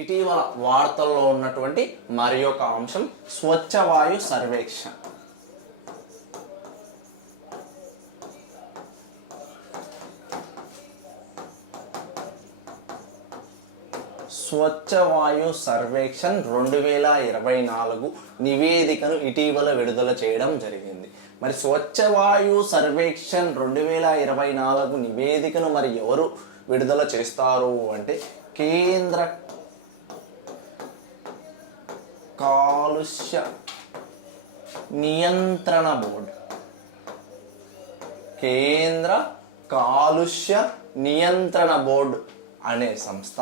ఇటీవల వార్తల్లో ఉన్నటువంటి మరి ఒక అంశం స్వచ్ఛ వాయు సర్వేక్షణ. స్వచ్ఛ వాయు సర్వేక్షణ్ 2024 నివేదికను ఇటీవల విడుదల చేయడం జరిగింది. మరి స్వచ్ఛ వాయు సర్వేక్షణ్ 2024 నివేదికను మరి ఎవరు విడుదల చేస్తారు అంటే కేంద్ర కాలుష్య నియంత్రణ బోర్డు. కేంద్ర కాలుష్య నియంత్రణ బోర్డు అనే సంస్థ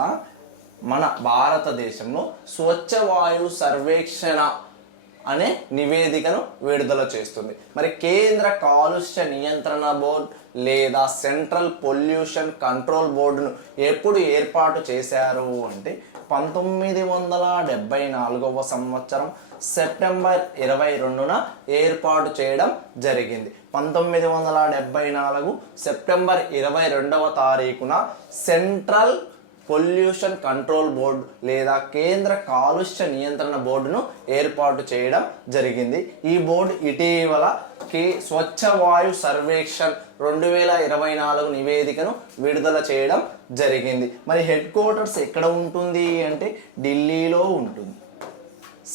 మన భారతదేశంలో స్వచ్ఛ వాయు సర్వేక్షణ అనే నివేదికను విడుదల చేస్తుంది. మరి కేంద్ర కాలుష్య నియంత్రణ బోర్డు లేదా సెంట్రల్ పొల్యూషన్ కంట్రోల్ బోర్డును ఎప్పుడు ఏర్పాటు చేశారు అంటే 1974వ సంవత్సరం సెప్టెంబర్ 22న ఏర్పాటు చేయడం జరిగింది. 1974 సెప్టెంబర్ 22వ తారీఖున సెంట్రల్ పొల్యూషన్ కంట్రోల్ బోర్డు లేదా కేంద్ర కాలుష్య నియంత్రణ బోర్డును ఏర్పాటు చేయడం జరిగింది. ఈ బోర్డు ఇటీవల స్వచ్ఛ వాయు సర్వేక్షణ్ 2024 నివేదికను విడుదల చేయడం జరిగింది. మరి హెడ్ క్వార్టర్స్ ఎక్కడ ఉంటుంది అంటే ఢిల్లీలో ఉంటుంది.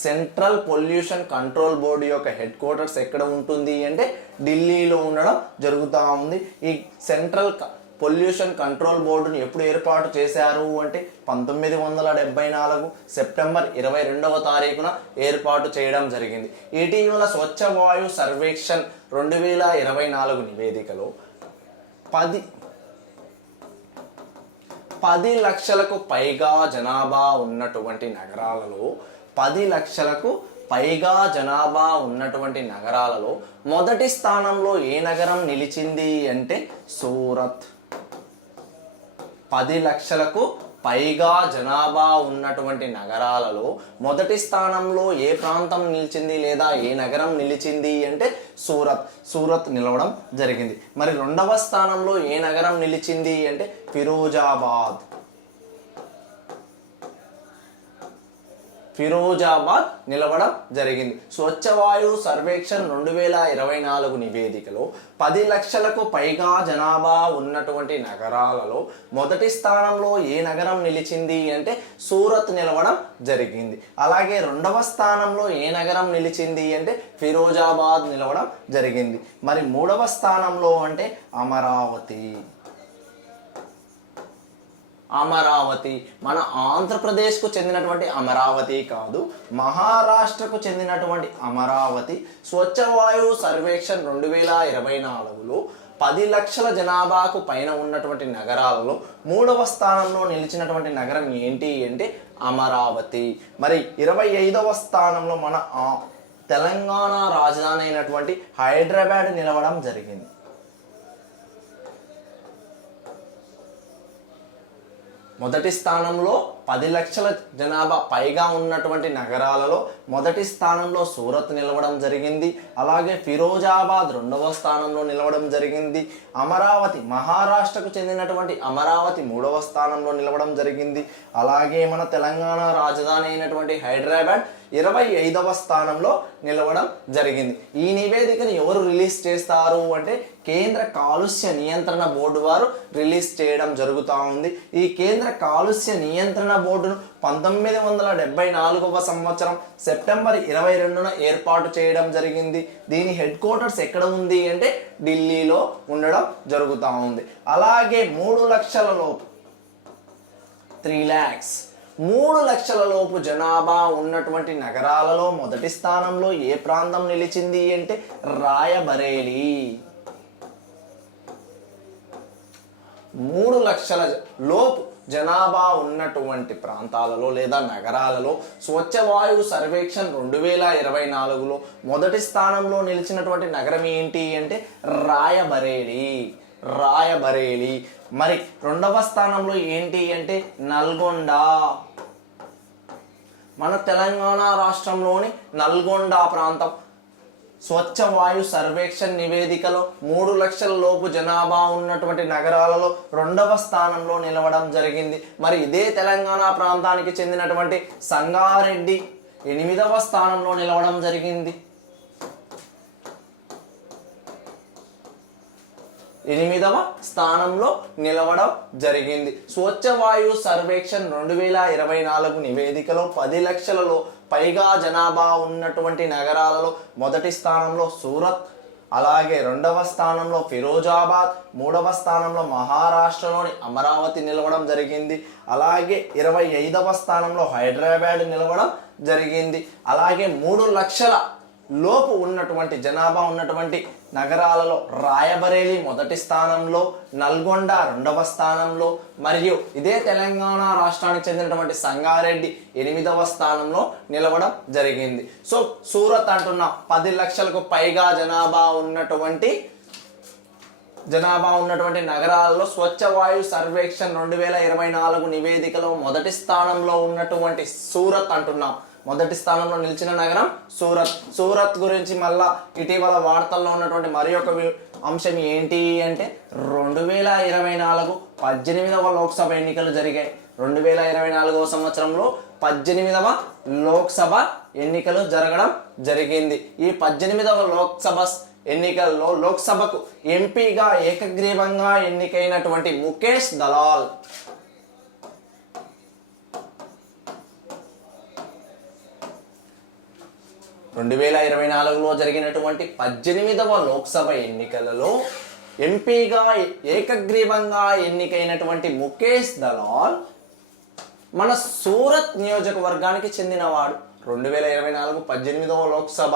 సెంట్రల్ పొల్యూషన్ కంట్రోల్ బోర్డు యొక్క హెడ్ క్వార్టర్స్ ఎక్కడ ఉంటుంది అంటే ఢిల్లీలో ఉండడం జరుగుతూ ఉంది. ఈ సెంట్రల్ పొల్యూషన్ కంట్రోల్ బోర్డును ఎప్పుడు ఏర్పాటు చేశారు అంటే 1974 సెప్టెంబర్ 22వ తారీఖున ఏర్పాటు చేయడం జరిగింది. ఇటీవల స్వచ్ఛ వాయు సర్వేక్షణ్ 2024 నివేదికలో 10 లక్షలకు పైగా జనాభా ఉన్నటువంటి నగరాలలో 10 లక్షలకు పైగా జనాభా ఉన్నటువంటి నగరాలలో మొదటి స్థానంలో ఏ నగరం నిలిచింది అంటే సూరత్. 10 లక్షలకు పైగా జనాభా ఉన్నటువంటి నగరాలలో మొదటి స్థానంలో ఏ ప్రాంతం నిలిచింది లేదా ఏ నగరం నిలిచింది అంటే సూరత్ నిలవడం జరిగింది. మరి రెండవ స్థానంలో ఏ నగరం నిలిచింది అంటే ఫిరోజాబాద్ నిలవడం జరిగింది. స్వచ్ఛ వాయు సర్వేక్షణ్ 2024 నివేదికలో 10 లక్షలకు పైగా జనాభా ఉన్నటువంటి నగరాలలో మొదటి స్థానంలో ఏ నగరం నిలిచింది అంటే సూరత్ నిలవడం జరిగింది. అలాగే రెండవ స్థానంలో ఏ నగరం నిలిచింది అంటే ఫిరోజాబాద్ నిలవడం జరిగింది. మరి మూడవ స్థానంలో అంటే అమరావతి మన ఆంధ్రప్రదేశ్కు చెందినటువంటి అమరావతి కాదు, మహారాష్ట్రకు చెందినటువంటి అమరావతి స్వచ్ఛ వాయు సర్వేక్షణ్ 2024లో 10 లక్షల జనాభాకు పైన ఉన్నటువంటి నగరాలలో మూడవ స్థానంలో నిలిచినటువంటి నగరం ఏంటి అంటే అమరావతి. మరి 25వ స్థానంలో మన తెలంగాణ రాజధాని అయినటువంటి హైదరాబాద్ నిలవడం జరిగింది. మొదటి స్థానంలో 10 లక్షల జనాభా పైగా ఉన్నటువంటి నగరాలలో మొదటి స్థానంలో సూరత్ నిలవడం జరిగింది. అలాగే ఫిరోజాబాద్ రెండవ స్థానంలో నిలవడం జరిగింది. అమరావతి మహారాష్ట్రకు చెందినటువంటి అమరావతి మూడవ స్థానంలో నిలవడం జరిగింది. అలాగే మన తెలంగాణ రాజధాని అయినటువంటి హైదరాబాద్ 25వ స్థానంలో నిలవడం జరిగింది. ఈ నివేదికను ఎవరు రిలీజ్ చేస్తారు అంటే కేంద్ర కాలుష్య నియంత్రణ బోర్డు వారు రిలీజ్ చేయడం జరుగుతూ ఉంది. ఈ కేంద్ర కాలుష్య నియంత్రణ బోర్డును 1974వ సంవత్సరం సెప్టెంబర్ 22న ఏర్పాటు చేయడం జరిగింది. దీని హెడ్ క్వార్టర్స్ ఎక్కడ ఉంది అంటే ఢిల్లీలో ఉండడం జరుగుతూ ఉంది. అలాగే 3 లక్షల లోపు 3 లక్షల లోపు జనాభా ఉన్నటువంటి నగరాలలో మొదటి స్థానంలో ఏ ప్రాంతం నిలిచింది అంటే రాయబరేలీ. 3 లక్షల లోపు జనాభా ఉన్నటువంటి ప్రాంతాలలో లేదా నగరాలలో స్వచ్ఛ వాయు సర్వేక్షణ్ 2024లో మొదటి స్థానంలో నిలిచినటువంటి నగరం ఏంటి అంటే రాయబరేలీ. మరి రెండవ స్థానంలో ఏంటి అంటే నల్గొండ. మన తెలంగాణ రాష్ట్రంలోని నల్గొండ ప్రాంతం స్వచ్ఛ వాయు సర్వేక్షణ్ నివేదికలో 3 లక్షల లోపు జనాభా ఉన్నటువంటి నగరాలలో 2వ స్థానంలో నిలవడం జరిగింది. మరి ఇదే తెలంగాణ ప్రాంతానికి చెందినటువంటి సంగారెడ్డి 8వ స్థానంలో నిలవడం జరిగింది. 8వ స్థానంలో నిలవడం జరిగింది. స్వచ్ఛ వాయు సర్వేక్షణ్ 2024 నివేదికలో 10 లక్షలలో పైగా జనాభా ఉన్నటువంటి నగరాలలో మొదటి స్థానంలో సూరత్, అలాగే 2వ స్థానంలో ఫిరోజాబాద్, 3వ స్థానంలో మహారాష్ట్రలోని అమరావతి నిలవడం జరిగింది. అలాగే 25వ స్థానంలో హైదరాబాద్ నిలవడం జరిగింది. అలాగే 3 లక్షల లోపు ఉన్నటువంటి జనాభా ఉన్నటువంటి నగరాలలో రాయబరేలి మొదటి స్థానంలో, నల్గొండ 2వ స్థానంలో, మరియు ఇదే తెలంగాణ రాష్ట్రానికి చెందినటువంటి సంగారెడ్డి 8వ స్థానంలో నిలవడం జరిగింది. సో సూరత్ అంటున్న 10 లక్షలకు పైగా జనాభా ఉన్నటువంటి నగరాలలో స్వచ్ఛ వాయు సర్వేక్షణ్ 2024 నివేదికలో మొదటి స్థానంలో ఉన్నటువంటి సూరత్ అంటున్నాం. మొదటి స్థానంలో నిలిచిన నగరం సూరత్. సూరత్ గురించి మళ్ళా ఇటీవల వార్తల్లో ఉన్నటువంటి మరి ఒక అంశం ఏంటి అంటే 2024 18వ లోక్సభ ఎన్నికలు జరిగాయి. 2024వ సంవత్సరంలో 18వ లోక్సభ ఎన్నికలు జరగడం జరిగింది. ఈ 18వ లోక్సభ ఎన్నికల్లో లోక్సభకు ఎంపీగా ఏకగ్రీవంగా ఎన్నికైనటువంటి ముఖేష్ దలాల్ 2024లో జరిగినటువంటి 18వ లోక్సభ ఎన్నికలలో ఎంపీగా ఏకగ్రీవంగా ఎన్నికైనటువంటి ముఖేష్ దలాల్ మన సూరత్ నియోజకవర్గానికి చెందినవాడు. 2024 18వ లోక్సభ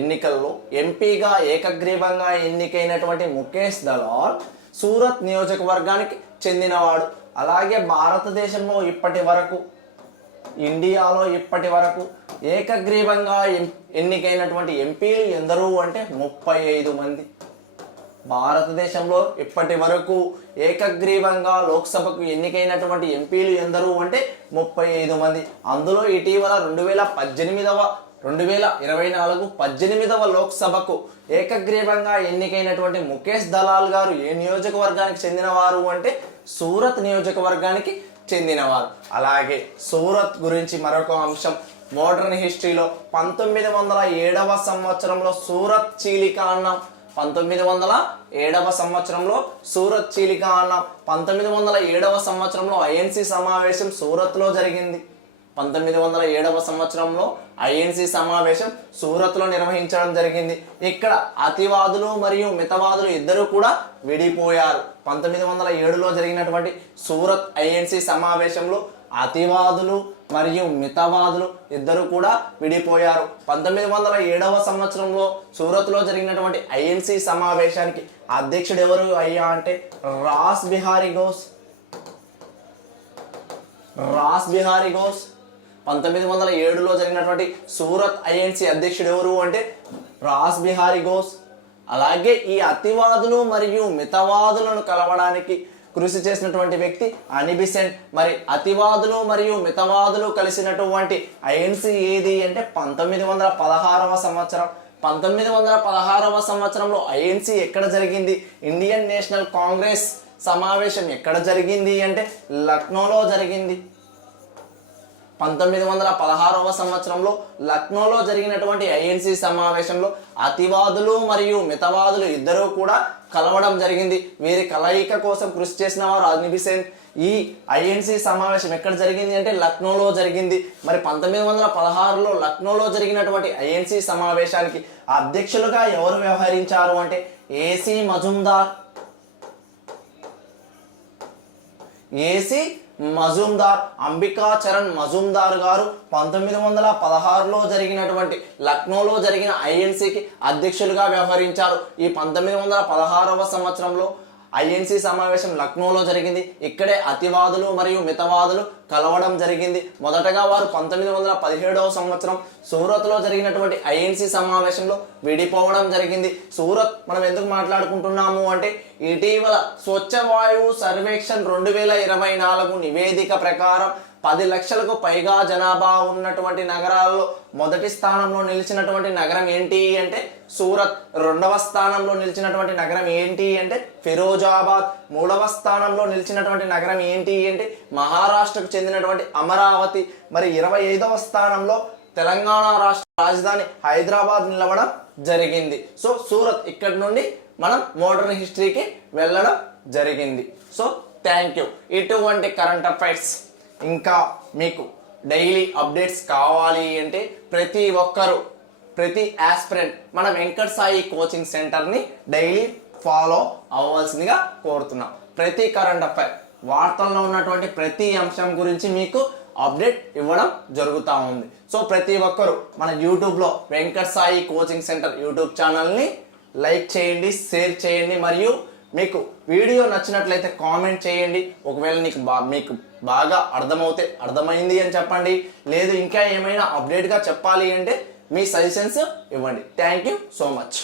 ఎన్నికల్లో ఎంపీగా ఏకగ్రీవంగా ఎన్నికైనటువంటి ముఖేష్ దలాల్ సూరత్ నియోజకవర్గానికి చెందినవాడు. అలాగే భారతదేశంలో ఇండియాలో ఇప్పటి వరకు ఏకగ్రీవంగా ఎన్నికైనటువంటి ఎంపీలు ఎందరూ అంటే 35 మంది. భారతదేశంలో ఇప్పటి వరకు ఏకగ్రీవంగా లోక్సభకు ఎన్నికైనటువంటి ఎంపీలు ఎందరూ అంటే 35 మంది. అందులో ఇటీవల 2024 18వ లోక్సభకు ఏకగ్రీవంగా ఎన్నికైనటువంటి ముఖేష్ దలాల్ గారు ఏ నియోజకవర్గానికి చెందినవారు అంటే సూరత్ నియోజకవర్గానికి చెందినవారు. అలాగే సూరత్ గురించి మరొక అంశం, మోడర్న్ హిస్టరీలో 1907వ సంవత్సరంలో సూరత్ చీలిక అన్నాం. 1907వ సంవత్సరంలో సూరత్ చీలిక అన్నాం. 1907వ సంవత్సరంలో ఐఎన్సి సమావేశం సూరత్లో జరిగింది. 1907వ సంవత్సరంలో ఐఎన్సి సమావేశం సూరత్లో నిర్వహించడం జరిగింది. ఇక్కడ అతివాదులు మరియు మితవాదులు ఇద్దరు కూడా విడిపోయారు. 1907లో జరిగినటువంటి సూరత్ ఐఎన్సి సమావేశంలో అతివాదులు మరియు మితవాదులు ఇద్దరు కూడా విడిపోయారు. 1907వ సంవత్సరంలో సూరత్లో జరిగినటువంటి ఐఎన్సి సమావేశానికి అధ్యక్షుడు ఎవరు అయ్యా అంటే రాస్ బిహారీ ఘోష్. 1907లో జరిగినటువంటి సూరత్ ఐఎన్సి అధ్యక్షుడు ఎవరు అంటే రాస్ బిహారీ ఘోష్. అలాగే ఈ అతివాదులు మరియు మితవాదులను కలవడానికి కృషి చేసినటువంటి వ్యక్తి అనీ బెసెంట్. మరి అతివాదులు మరియు మితవాదులు కలిసినటువంటి ఐఎన్సి ఏది అంటే 1916వ సంవత్సరం. 1916వ సంవత్సరంలో ఐఎన్సి ఎక్కడ జరిగింది? ఇండియన్ నేషనల్ కాంగ్రెస్ సమావేశం ఎక్కడ జరిగింది అంటే లక్నోలో జరిగింది. 1916వ సంవత్సరంలో లక్నోలో జరిగినటువంటి ఐఎన్సి సమావేశంలో అతివాదులు మరియు మితవాదులు ఇద్దరూ కూడా కలవడం జరిగింది. వీరి కలయిక కోసం కృషి చేసిన వారు అనీ బెసెంట్. ఈ ఐఎన్సి సమావేశం ఎక్కడ జరిగింది అంటే లక్నోలో జరిగింది. మరి 1916లో లక్నోలో జరిగినటువంటి ఐఎన్సి సమావేశానికి అధ్యక్షులుగా ఎవరు వ్యవహరించారు అంటే ఏసీ మజుందార్, అంబికా చరణ్ మజుందార్ గారు 1916లో జరిగినటువంటి లక్నోలో జరిగిన ఐఎన్సికి అధ్యక్షులుగా వ్యవహరించారు. ఈ 1916వ సంవత్సరంలో ఐఎన్సి సమావేశం లక్నోలో జరిగింది. ఇక్కడే అతివాదులు మరియు మితవాదులు కలవడం జరిగింది. మొదటగా వారు 1917వ సంవత్సరం సూరత్లో జరిగినటువంటి ఐఎన్సి సమావేశంలో విడిపోవడం జరిగింది. సూరత్ మనం ఎందుకు మాట్లాడుకుంటున్నాము అంటే ఇటీవల స్వచ్ఛ వాయువు సర్వేక్షణ్ 2024 నివేదిక ప్రకారం 10 లక్షలకు పైగా జనాభా ఉన్నటువంటి నగరాల్లో మొదటి స్థానంలో నిలిచినటువంటి నగరం ఏంటి అంటే సూరత్. 2వ స్థానంలో నిలిచినటువంటి నగరం ఏంటి అంటే ఫిరోజాబాద్. 3వ స్థానంలో నిలిచినటువంటి నగరం ఏంటి అంటే మహారాష్ట్రకు చెందినటువంటి అమరావతి. మరి 25వ స్థానంలో తెలంగాణ రాష్ట్ర రాజధాని హైదరాబాద్ నిలవడం జరిగింది. సో సూరత్ ఇక్కడి నుండి మనం మోడర్న్ హిస్టరీకి వెళ్ళడం జరిగింది. So thank you. ఇటువంటి కరెంట్ అఫైర్స్ ఇంకా మీకు డైలీ అప్డేట్స్ కావాలి అంటే ప్రతి ఒక్కరు, ప్రతి ఆస్పిరెంట్ మన వెంకట్ సాయి కోచింగ్ సెంటర్ని డైలీ ఫాలో అవ్వాల్సిందిగా కోరుతున్నాం. ప్రతి కరెంట్ అఫైర్, వార్తల్లో ఉన్నటువంటి ప్రతి అంశం గురించి మీకు అప్డేట్ ఇవ్వడం జరుగుతూ ఉంది. సో ప్రతి ఒక్కరు మన యూట్యూబ్లో Venkat Sai coaching centre YouTube ఛానల్ని లైక్ చేయండి, షేర్ చేయండి, మరియు మీకు వీడియో నచ్చినట్లయితే కామెంట్ చేయండి. ఒకవేళ మీకు బాగా అర్థమైంది అని చెప్పండి. లేదు ఇంకా ఏమైనా అప్డేట్గా చెప్పాలి అంటే మీ సజెషన్స్ ఇవ్వండి. Thank you so much.